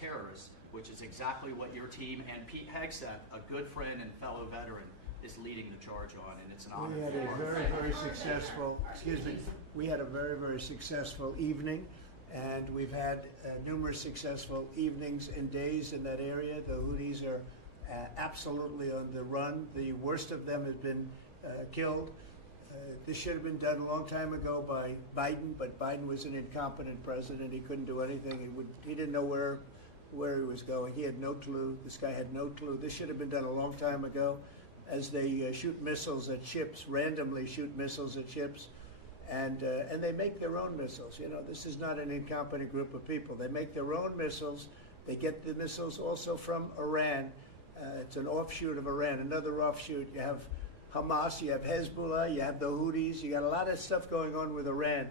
terrorists, which is exactly what your team and Pete Hegseth, a good friend and fellow veteran, is leading the charge on, and it's an honor. We had a very, very successful, we had a very, very successful evening, and we've had numerous successful evenings and days in that area. The Houthis are absolutely on the run. The worst of them has been killed. This should have been done a long time ago by Biden, but Biden was an incompetent president. He couldn't do anything. He didn't know where he was going. He had no clue. This guy had no clue. This should have been done a long time ago. As they shoot missiles at ships, randomly shoot missiles at ships, and they make their own missiles. You know, this is not an incompetent group of people. They make their own missiles. They get the missiles also from Iran. It's an offshoot of Iran, another offshoot. You have Hamas, you have Hezbollah, you have the Houthis. You got a lot of stuff going on with Iran.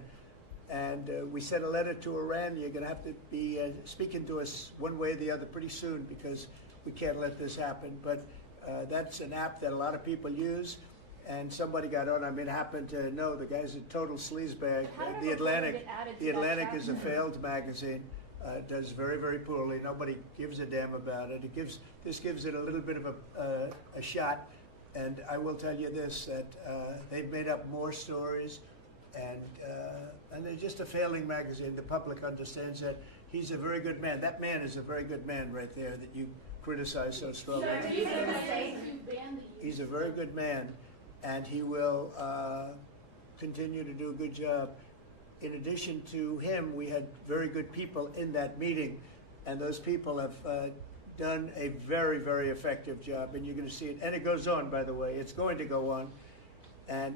And we sent a letter to Iran. You're going to have to be speaking to us one way or the other pretty soon, because we can't let this happen. But that's an app that a lot of people use. And somebody got on. I mean, happened to know the guy's a total sleazebag. The Atlantic is a failed magazine. Does very, very poorly. Nobody gives a damn about it. This gives it a little bit of a shot. And I will tell you this, that they've made up more stories, and they're just a failing magazine. The public understands that. He's a very good man. That man is a very good man right there that you criticize so strongly. He's a very good man, and he will continue to do a good job. In addition to him, we had very good people in that meeting, and those people have done a very, very effective job, and you're going to see it. And it goes on, by the way. It's going to go on. And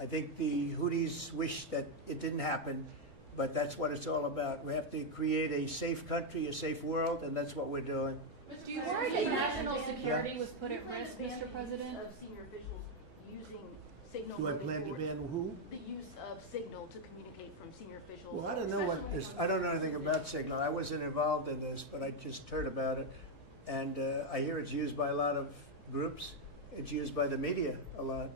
I think the Houthis wish that it didn't happen, but that's what it's all about. We have to create a safe country, a safe world, and that's what we're doing. Do you worry that national security was put at risk, Mr. President? Of senior officials using signal. Do I plan to ban who? The use of signal to communicate from senior officials. Well, I don't know I don't know anything about signal. I wasn't involved in this, but I just heard about it, and I hear it's used by a lot of groups. It's used by the media a lot.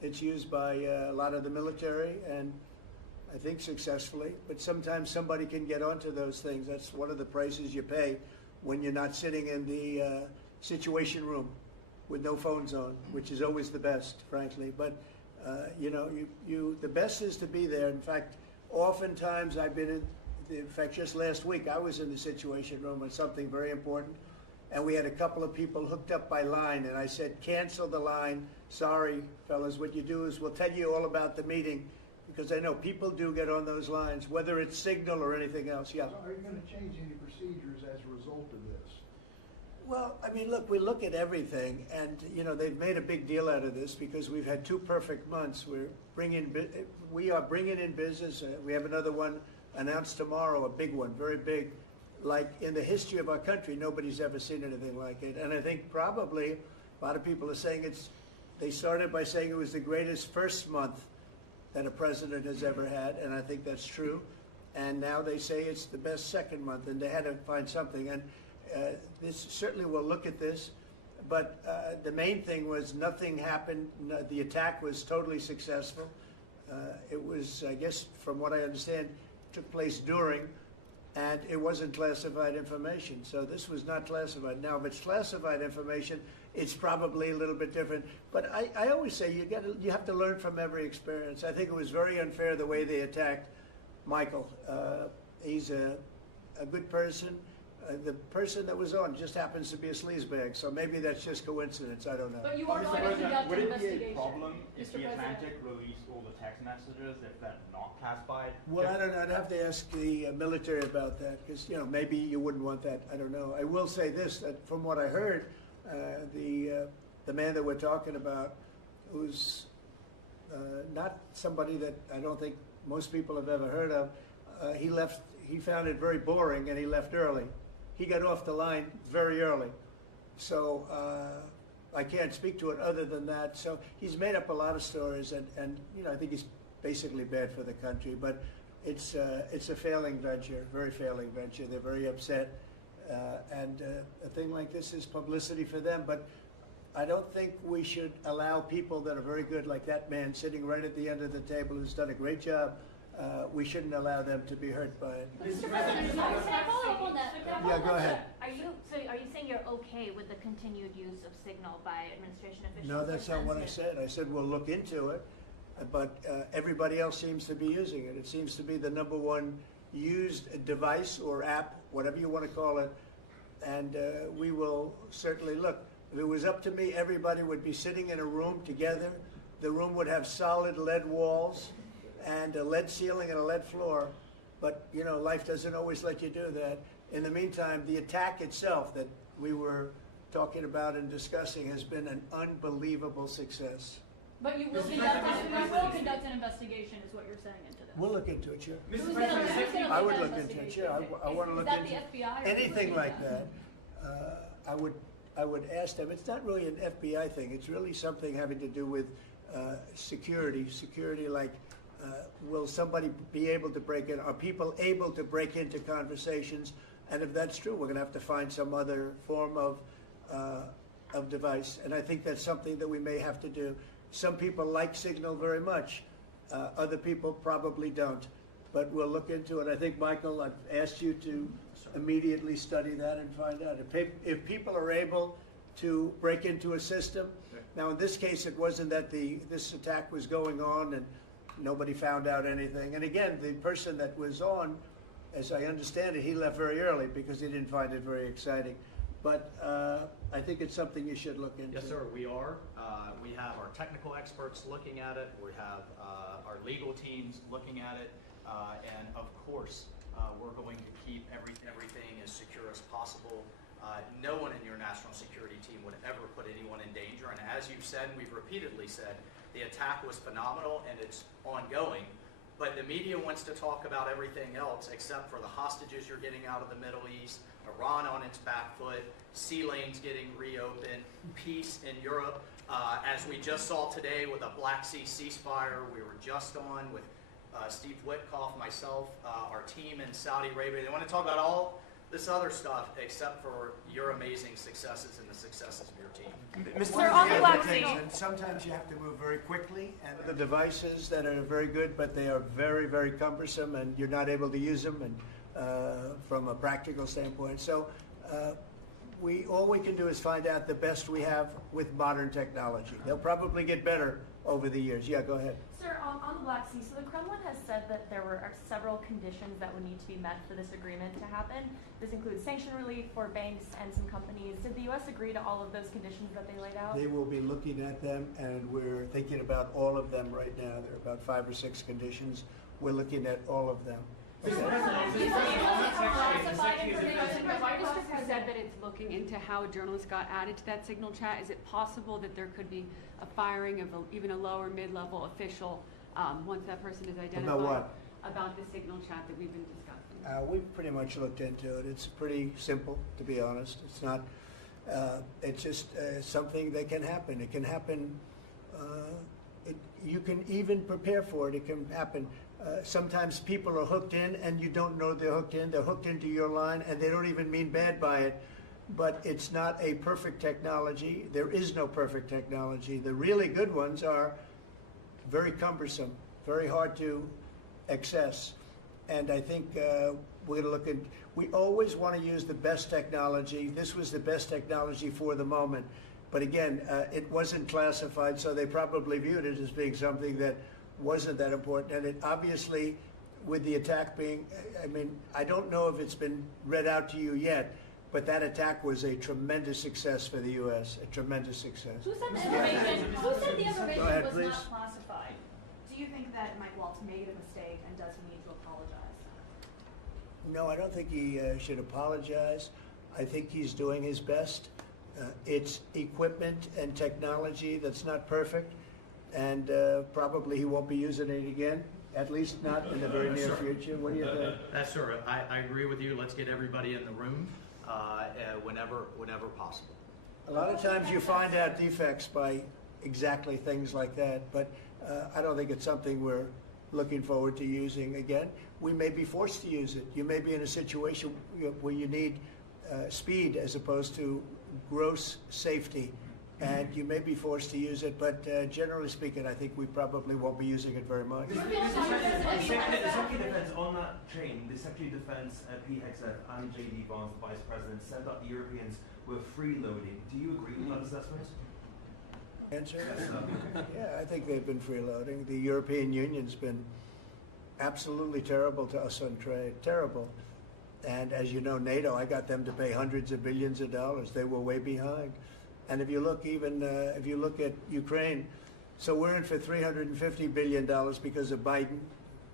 It's used by a lot of the military, and I think successfully. But sometimes somebody can get onto those things. That's one of the prices you pay when you're not sitting in the situation room with no phones on, which is always the best, frankly. But you know, the best is to be there. In fact, oftentimes I've been in fact, just last week I was in the situation room on something very important, and we had a couple of people hooked up by line, and I said, cancel the line. Sorry, fellas, what you do is we'll tell you all about the meeting, because I know people do get on those lines, whether it's signal or anything else. Yeah. So are you going to change any procedures as a result of this? Well, I mean, look, we look at everything, and you know they've made a big deal out of this because we've had 2 perfect months. We are bringing in business. We have another one announced tomorrow, a big one, very big, like in the history of our country. Nobody's ever seen anything like it, and I think probably a lot of people are saying they started by saying it was the greatest first month that a president has ever had, and I think that's true. And now they say it's the best second month, and they had to find something. And this certainly will look at this, but the main thing was nothing happened. The attack was totally successful. It was, I guess, from what I understand, took place during, and it wasn't classified information. So this was not classified. Now, if it's classified information, it's probably a little bit different. But I always say you have to learn from every experience. I think it was very unfair the way they attacked Michael. He's a good person. The person that was on just happens to be a sleazebag, so maybe that's just coincidence. I don't know. But you are going to conduct would an it be investigation, a problem if Mr. the President? Atlantic released all the text messages if they're not classified? Well, I don't know. I'd have to ask the military about that, because you know maybe you wouldn't want that. I don't know. I will say this: that from what I heard, the man that we're talking about, who's not somebody that I don't think most people have ever heard of, he left. He found it very boring, and he left early. He got off the line very early, so I can't speak to it other than that. So he's made up a lot of stories, and you know I think he's basically bad for the country. But it's a failing venture, very failing venture. They're very upset, and a thing like this is publicity for them. But I don't think we should allow people that are very good, like that man sitting right at the end of the table, who's done a great job, we shouldn't allow them to be hurt by it. Mr. President, can I follow up on that? Yeah, go ahead. Are you saying you're okay with the continued use of Signal by administration officials? No, that's not what I said. I said we'll look into it, but everybody else seems to be using it. It seems to be the number one used device or app, whatever you want to call it, and we will certainly look. If it was up to me, everybody would be sitting in a room together. The room would have solid lead walls and a lead ceiling and a lead floor, but you know, life doesn't always let you do that. In the meantime, the attack itself that we were talking about and discussing has been an unbelievable success. But you will conduct an investigation, is what you're saying into this. We'll look into it, sure. Who's gonna I lead would that look into it, sure. I want to Is look that into the FBI or anything who's like looking that. at I would ask them. It's not really an FBI thing. It's really something having to do with security. Security, like, will somebody be able to break in? Are people able to break into conversations? And if that's true, we're going to have to find some other form of device. And I think that's something that we may have to do. Some people like Signal very much. Other people probably don't. But we'll look into it. I think, Michael, I've asked you to immediately study that and find out. If people are able to break into a system, now in this case it wasn't that this attack was going on and nobody found out anything. And again, the person that was on, as I understand it, he left very early because he didn't find it very exciting. But I think it's something you should look into. Yes, sir, we are. We have our technical experts looking at it. We have our legal teams looking at it. And of course, we're going to keep everything as secure as possible. No one in your national security team would ever put anyone in danger. And as you've said, and we've repeatedly said, the attack was phenomenal and it's ongoing. But the media wants to talk about everything else except for the hostages you're getting out of the Middle East, Iran on its back foot, sea lanes getting reopened, peace in Europe. As we just saw today with a Black Sea ceasefire, we were just on with Steve Witkoff, myself, our team in Saudi Arabia. They want to talk about all this other stuff except for your amazing successes and the successes of your team. Sir, on the Black Sea. And sometimes you have to move very quickly, and the devices that are very good, but they are very, very cumbersome, and you're not able to use them, and from a practical standpoint. So all we can do is find out the best we have with modern technology. They'll probably get better over the years. Yeah, go ahead. Sir, on the Black Sea, so the Kremlin has said that there are several conditions that would need to be met for this agreement to happen. This includes sanction relief for banks and some companies. Did the U.S. agree to all of those conditions that they laid out? They will be looking at them, and we're thinking about all of them right now. There are about 5 or 6 conditions. We're looking at all of them. Microsoft has said that it's looking into how a journalist got added to that Signal chat. Is it possible that there could be a firing of even a lower mid-level official once that person is identified? About what? About the Signal chat that we've been discussing. We've pretty much looked into it. It's pretty simple, to be honest. It's not. It's just something that can happen. It can happen. You can even prepare for it. It can happen. Sometimes people are hooked in, and you don't know they're hooked in. They're hooked into your line, and they don't even mean bad by it. But it's not a perfect technology. There is no perfect technology. The really good ones are very cumbersome, very hard to access. And I think we're going to look at. We always want to use the best technology. This was the best technology for the moment. But again, it wasn't classified, so they probably viewed it as being something that wasn't that important. And it obviously, with the attack being, I mean, I don't know if it's been read out to you yet, but that attack was a tremendous success for the U.S., a tremendous success. Who said the information Go ahead, was please. not classified? Do you think that Mike Waltz made a mistake, and does he need to apologize? No, I don't think he should apologize. I think he's doing his best. It's equipment and technology that's not perfect, and probably he won't be using it again, at least not in the very near future. What do you think? That's sir. I agree with you. Let's get everybody in the room whenever possible. A lot of times you find out defects by exactly things like that, but I don't think it's something we're looking forward to using again. We may be forced to use it. You may be in a situation where you need speed as opposed to gross safety, and you may be forced to use it, but generally speaking, I think we probably won't be using it very much. The Secretary of Defense, on that chain, the Secretary of Defense, Pete Hegseth, and J.D. Vance, the Vice President, said that the Europeans were freeloading. Do you agree with that assessment? Answer? Yeah, I think they've been freeloading. The European Union's been absolutely terrible to us on trade, terrible. And as you know, NATO, I got them to pay hundreds of billions of dollars. They were way behind. And if you look if you look at Ukraine, so we're in for $350 billion because of Biden.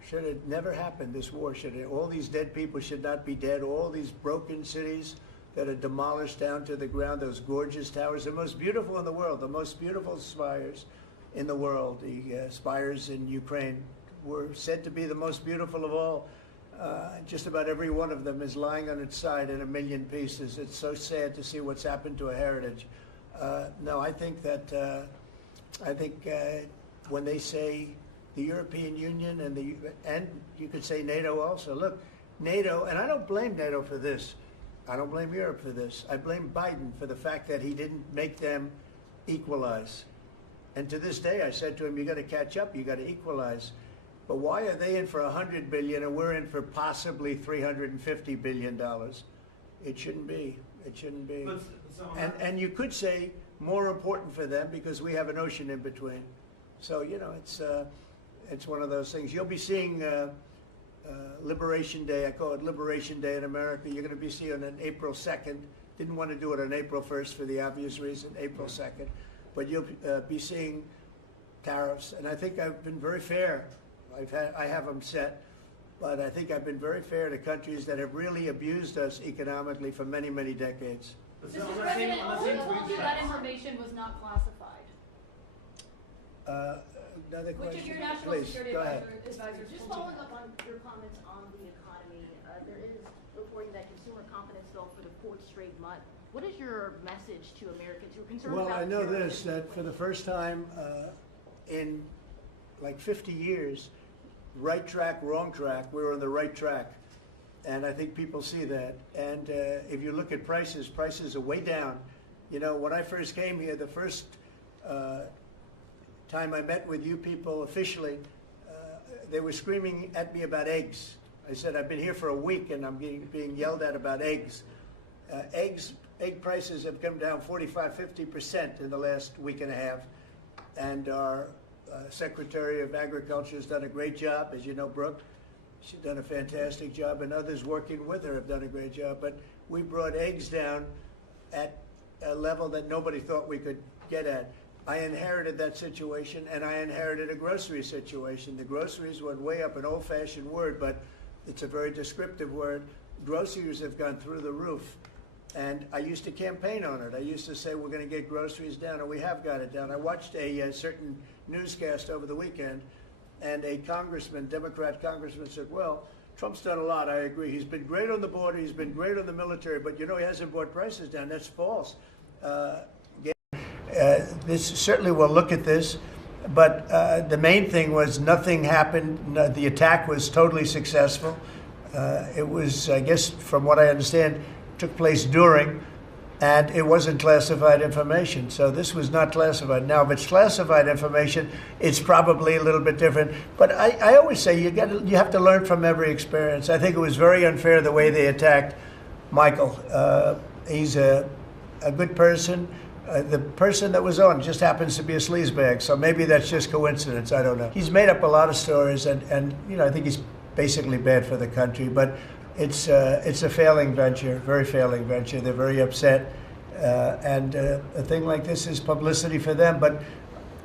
Should have never happened, this war. All these dead people should not be dead. All these broken cities that are demolished down to the ground, those gorgeous towers, the most beautiful in the world, the most beautiful spires in the world. The spires in Ukraine were said to be the most beautiful of all. Just about every one of them is lying on its side in a million pieces. It's so sad to see what's happened to a heritage. No, I think that when they say the European Union and you could say NATO also. Look, NATO, and I don't blame NATO for this. I don't blame Europe for this. I blame Biden for the fact that he didn't make them equalize. And to this day, I said to him, you got to catch up, you got to equalize. But why are they in for $100 billion and we're in for possibly $350 billion? It shouldn't be. It shouldn't be. And you could say more important for them because we have an ocean in between. So, you know, it's one of those things. You'll be seeing Liberation Day. I call it Liberation Day in America. You're going to be seeing it on April 2nd. Didn't want to do it on April 1st for the obvious reason, April 2nd. But you'll be seeing tariffs. And I think I've been very fair. I have them set. But I think I've been very fair to countries that have really abused us economically for many, many decades. Mr. President, also told you that information was not classified. Another Which question? of your national Please, security go ahead. advisors Just told you? following up on your comments on the economy, there is reporting that consumer confidence fell for the fourth straight month. What is your message to Americans who are concerned Well, about I know terrorism? this, that for the first time in like 50 years, right track, wrong track, we're on the right track. And I think people see that. And if you look at prices, prices are way down. You know, when I first came here, the first time I met with you people officially, they were screaming at me about eggs. I said, I've been here for a week and I'm being yelled at about eggs. Egg prices have come down 45–50% in the last week and a half. And our Secretary of Agriculture has done a great job, as you know, Brooke. She's done a fantastic job, and others working with her have done a great job. But we brought eggs down at a level that nobody thought we could get at. I inherited that situation, and I inherited a grocery situation. The groceries went way up, an old-fashioned word, but it's a very descriptive word. Groceries have gone through the roof. And I used to campaign on it. I used to say we're going to get groceries down, and we have got it down. I watched a certain newscast over the weekend, and a congressman, Democrat congressman, said, well, Trump's done a lot, I agree. He's been great on the border, he's been great on the military, but you know he hasn't brought prices down. That's false. This certainly will look at this, but the main thing was nothing happened. The attack was totally successful. It was, I guess, from what I understand, took place during, and it wasn't classified information. So this was not classified. Now, if it's classified information, it's probably a little bit different. But I always say you have to learn from every experience. I think it was very unfair the way they attacked Michael. He's a good person. The person that was on just happens to be a sleazebag, so maybe that's just coincidence. I don't know. He's made up a lot of stories, and you know, I think he's basically bad for the country. But it's a failing venture, very failing venture. They're very upset, and a thing like this is publicity for them. But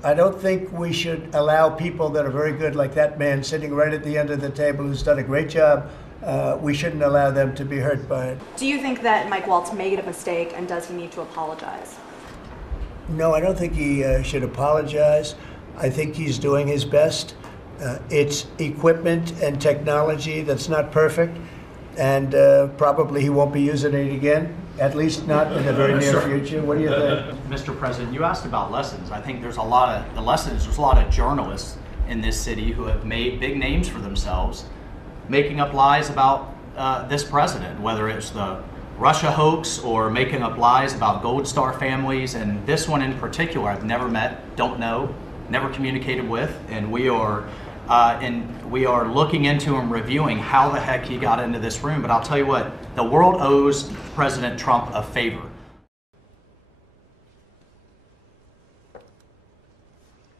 I don't think we should allow people that are very good, like that man sitting right at the end of the table who's done a great job. We shouldn't allow them to be hurt by it. Do you think that Mike Waltz made a mistake, and does he need to apologize? No, I don't think he should apologize. I think he's doing his best. It's equipment and technology that's not perfect, and probably he won't be using it again, at least not in the very near future. What do you think? Mr. President, you asked about lessons. I think there's a lot of journalists in this city who have made big names for themselves, making up lies about this president, whether it's the Russia hoax or making up lies about Gold Star families. And this one in particular, I've never met, don't know, never communicated with, and we are looking into and reviewing how the heck he got into this room. But I'll tell you what, the world owes President Trump a favor.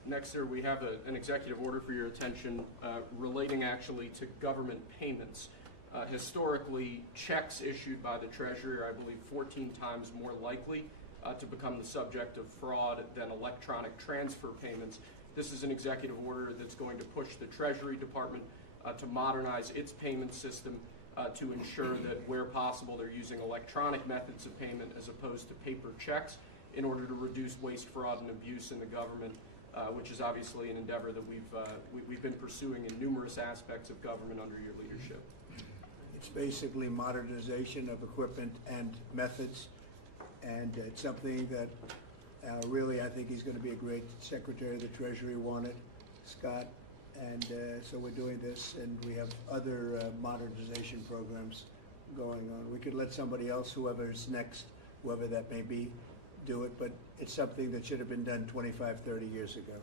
Next, sir, we have an executive order for your attention relating actually to government payments. Historically, checks issued by the Treasury are, I believe, 14 times more likely to become the subject of fraud than electronic transfer payments. This is an executive order that's going to push the Treasury Department to modernize its payment system to ensure that where possible they're using electronic methods of payment as opposed to paper checks in order to reduce waste, fraud, and abuse in the government, which is obviously an endeavor that we've been pursuing in numerous aspects of government under your leadership. It's basically modernization of equipment and methods, and it's something that really I think he's going to be a great Secretary of the Treasury wanted, Scott, and so we're doing this, and we have other modernization programs going on. We could let somebody else, whoever's next, whoever that may be, do it, but it's something that should have been done 25, 30 years ago.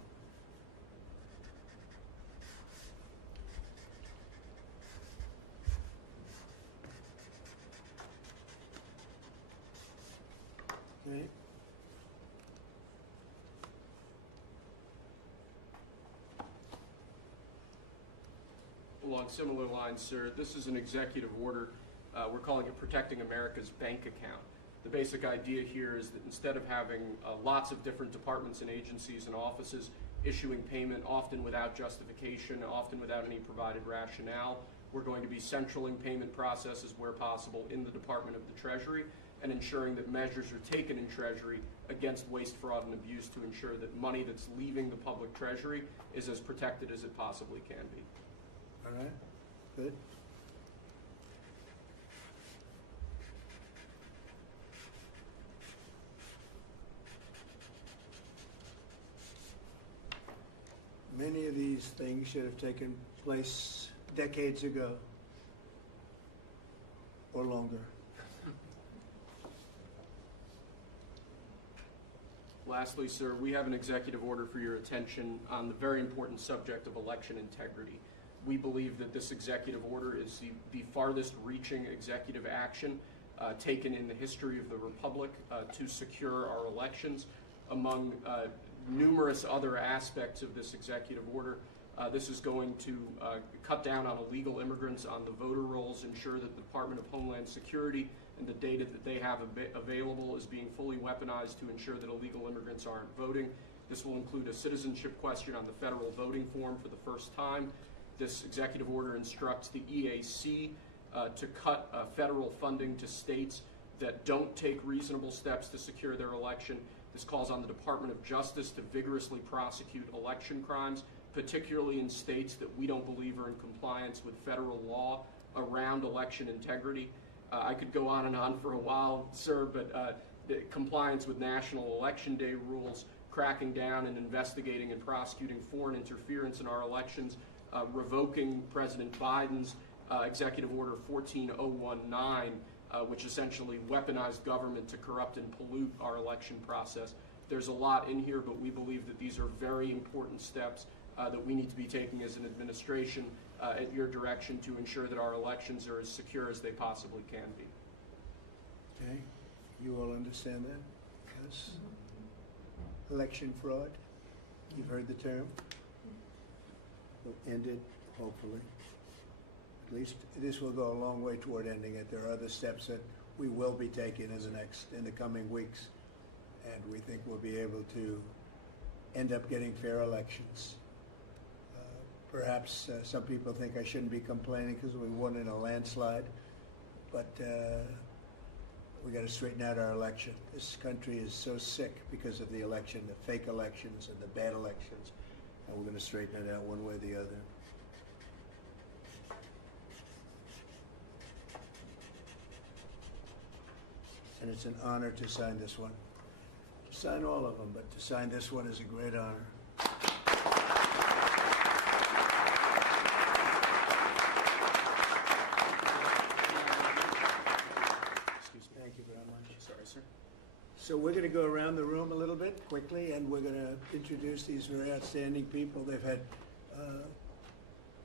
Okay. Along similar lines, sir, this is an executive order. We're calling it Protecting America's Bank Account. The basic idea here is that instead of having lots of different departments and agencies and offices issuing payment, often without justification, often without any provided rationale, we're going to be centraling payment processes where possible in the Department of the Treasury and ensuring that measures are taken in Treasury against waste, fraud, and abuse to ensure that money that's leaving the public treasury is as protected as it possibly can be. All right, good. Many of these things should have taken place decades ago or longer. Lastly, sir, we have an executive order for your attention on the very important subject of election integrity. We believe that this executive order is the farthest reaching executive action taken in the history of the Republic to secure our elections. Among numerous other aspects of this executive order, this is going to cut down on illegal immigrants on the voter rolls, ensure that the Department of Homeland Security and the data that they have available is being fully weaponized to ensure that illegal immigrants aren't voting. This will include a citizenship question on the federal voting form for the first time. This executive order instructs the EAC to cut federal funding to states that don't take reasonable steps to secure their election. This calls on the Department of Justice to vigorously prosecute election crimes, particularly in states that we don't believe are in compliance with federal law around election integrity. I could go on and on for a while, sir, but the compliance with National Election Day rules, cracking down and investigating and prosecuting foreign interference in our elections, revoking President Biden's Executive Order 14019, which essentially weaponized government to corrupt and pollute our election process. There's a lot in here, but we believe that these are very important steps that we need to be taking as an administration at your direction to ensure that our elections are as secure as they possibly can be. Okay, you all understand that? Yes. Election fraud, you've heard the term. Will end it, hopefully. At least this will go a long way toward ending it. There are other steps that we will be taking in the coming weeks, and we think we'll be able to end up getting fair elections. Perhaps some people think I shouldn't be complaining because we won in a landslide, but we got to straighten out our election. This country is so sick because of the election, the fake elections and the bad elections, and we're going to straighten it out one way or the other. And it's an honor to sign this one. To sign all of them, but to sign this one is a great honor. very much. Sorry, sir. So we're going to go around the room a little bit quickly, and we're going to introduce these very outstanding people. They've had,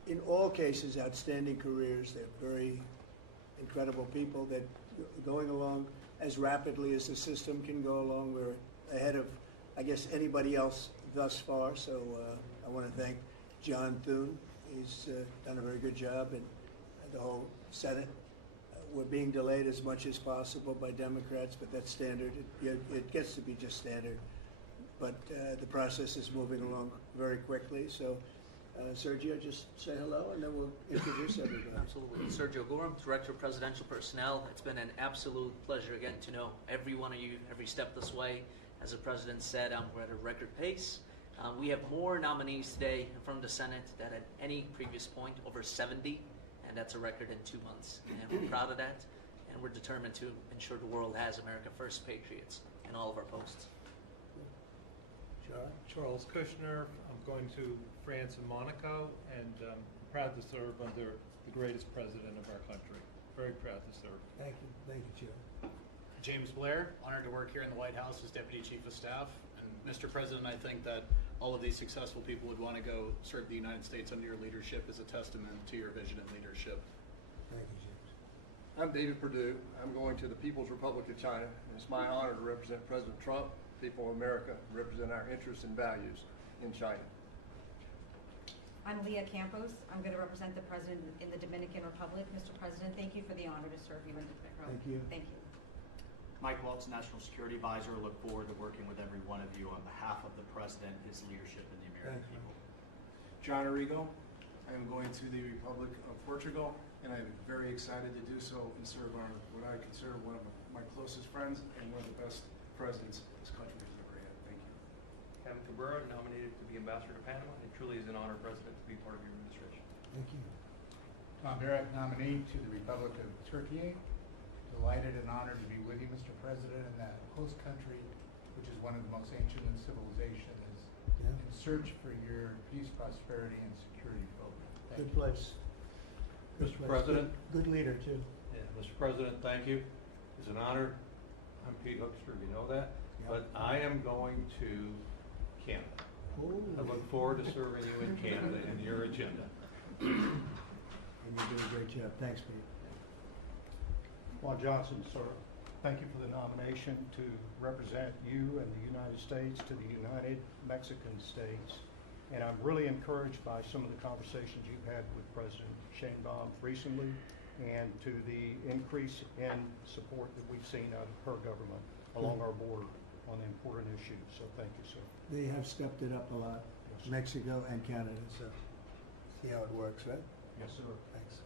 in all cases, outstanding careers. They're very incredible people that are going along as rapidly as the system can go along. We're ahead of, I guess, anybody else thus far. So I want to thank John Thune. He's done a very good job, and the whole Senate. We're being delayed as much as possible by Democrats, but that's standard. It gets to be just standard. But the process is moving along very quickly. So, Sergio, just say hello, and then we'll introduce everybody. Absolutely. Sergio Gorham, Director of Presidential Personnel. It's been an absolute pleasure getting to know every one of you every step this way. As the President said, we're at a record pace. We have more nominees today in front of the Senate than at any previous point, over 70, and that's a record in 2 months. And we're proud of that, and we're determined to ensure the world has America First patriots in all of our posts. Charles Kushner. I'm going to France and Monaco, and proud to serve under the greatest president of our country. Very proud to serve. Thank you, Joe. James Blair, honored to work here in the White House as Deputy Chief of Staff. And Mr. President, I think that all of these successful people would want to go serve the United States under your leadership as a testament to your vision and leadership. Thank you, James. I'm David Perdue. I'm going to the People's Republic of China. It's my honor to represent President Trump, people of America, represent our interests and values in China. I'm Leah Campos. I'm going to represent the President in the Dominican Republic. Mr. President, thank you for the honor to serve you in the Republic. Thank you. Thank you. Mike Welch, National Security Advisor. Look forward to working with every one of you on behalf of the President, his leadership, and the American people. John Arrigo. I am going to the Republic of Portugal, and I'm very excited to do so and serve what I consider one of my closest friends and one of the best presidents this country has ever had. Thank you. Kevin Cabrera, nominated to be Ambassador to Panama. It truly is an honor, President, to be part of your administration. Thank you. Tom Barrett, nominee to the Republic of Turkey. Delighted and honored to be with you, Mr. President, in that host country, which is one of the most ancient in civilization, is in search for your peace, prosperity, and security program. Good place. Mr. President. Good leader, too. Yeah, Mr. President, thank you. It's an honor. I'm Pete Hookster, you know that. Yeah. But I am going to Canada. Ooh. I look forward to serving you in Canada and your agenda. And you're doing a great job. Thanks, Pete. Juan Johnson, sir. Thank you for the nomination to represent you and the United States to the United Mexican States. And I'm really encouraged by some of the conversations you've had with President Sheinbaum recently and to the increase in support that we've seen out of her government along our border on important issues. So thank you, sir. They have stepped it up a lot, Yes, Mexico and Canada, so see how it works, right? Yes, sir. Thanks.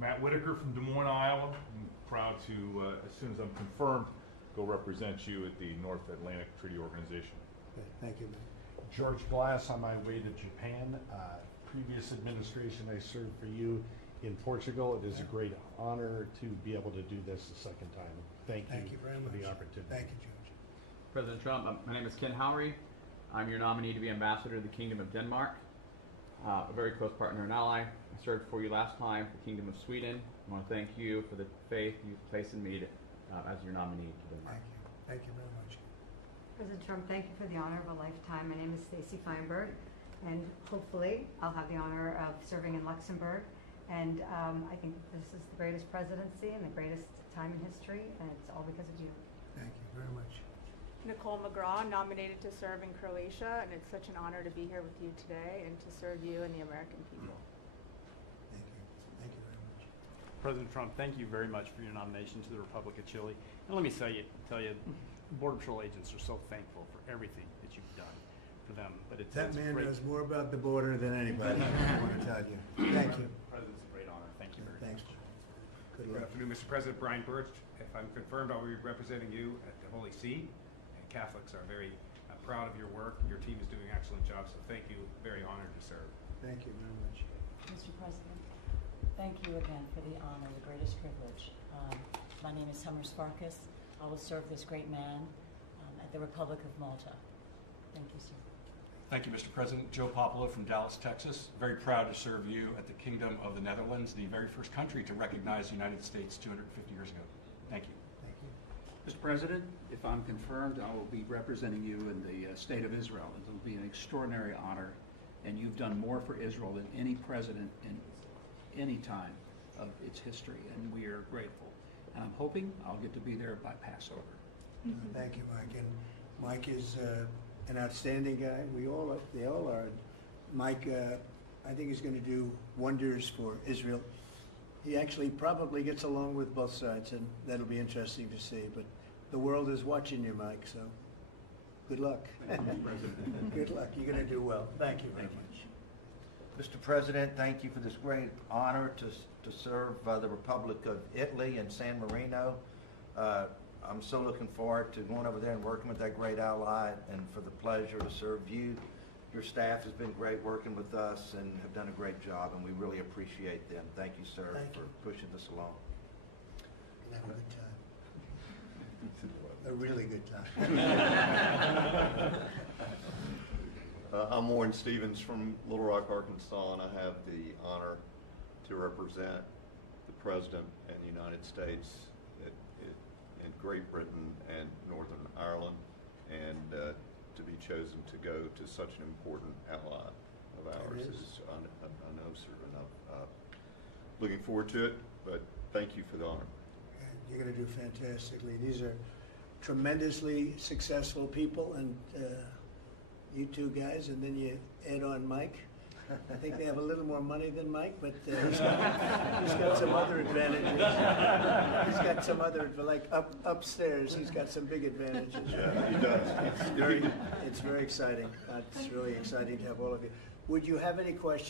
Matt Whitaker from Des Moines, Iowa. I'm proud to, as soon as I'm confirmed, go represent you at the North Atlantic Treaty Organization. Okay, thank you, man. George Glass, on my way to Japan. Previous administration, I served for you in Portugal. It is a great honor to be able to do this the second time. Thank you very for much. the opportunity. Thank you, George. President Trump, my name is Ken Howry. I'm your nominee to be Ambassador to the Kingdom of Denmark, a very close partner and ally. I served for you last time for the Kingdom of Sweden. I want to thank you for the faith you've placed in me as your nominee to Denmark. Thank you. Thank you very much. President Trump, thank you for the honor of a lifetime. My name is Stacey Feinberg, and hopefully I'll have the honor of serving in Luxembourg. And I think this is the greatest presidency and the greatest time in history, and it's all because of you. Thank you very much. Nicole McGraw, nominated to serve in Croatia, and it's such an honor to be here with you today and to serve you and the American people. Thank you. Thank you very much. President Trump, thank you very much for your nomination to the Republic of Chile. And let me tell you, Border Patrol agents are so thankful for everything that you've done for them. But That man knows more about the border than anybody, I want to tell you. Thank you. President's a great honor. Thank you very Thanks. much. Good Good luck. afternoon, Mr. President. Brian Birch. If I'm confirmed, I'll be representing you at the Holy See. And Catholics are very proud of your work. Your team is doing an excellent job, so thank you. Very honored to serve. Thank you very much. Mr. President, thank you again for the honor, the greatest privilege. My name is Summer Sparkus. I will serve this great man at the Republic of Malta. Thank you, sir. Thank you, Mr. President. Joe Popolo from Dallas, Texas. Very proud to serve you at the Kingdom of the Netherlands, the very first country to recognize the United States 250 years ago. Thank you. Thank you. President, if I'm confirmed, I will be representing you in the state of Israel. It'll be an extraordinary honor, and you've done more for Israel than any president in any time of its history, and we are grateful. And I'm hoping I'll get to be there by Passover. Thank you, Mike. And Mike is an outstanding guy. They all are. Mike, I think he's going to do wonders for Israel. He actually probably gets along with both sides, and that'll be interesting to see. But the world is watching you, Mike, so good luck. Good luck. You're going to do well. Thank you very much. Mr. President, thank you for this great honor to serve the Republic of Italy and San Marino. I'm so looking forward to going over there and working with that great ally, and for the pleasure to serve you. Your staff has been great working with us and have done a great job, and we really appreciate them. Thank you, sir, for pushing this along. Have a good time. A really good time. I'm Warren Stevens from Little Rock, Arkansas, and I have the honor to represent the President and the United States in Great Britain and Northern Ireland, and to be chosen to go to such an important ally of ours is, I know, sir, and I'm looking forward to it, but thank you for the honor. You're going to do fantastically. These are tremendously successful people, and you two guys, and then you add on Mike. I think they have a little more money than Mike, but he's got some other advantages. He's got some other, like upstairs, he's got some big advantages. Yeah, he does. It's very exciting. It's really exciting to have all of you. Would you have any questions?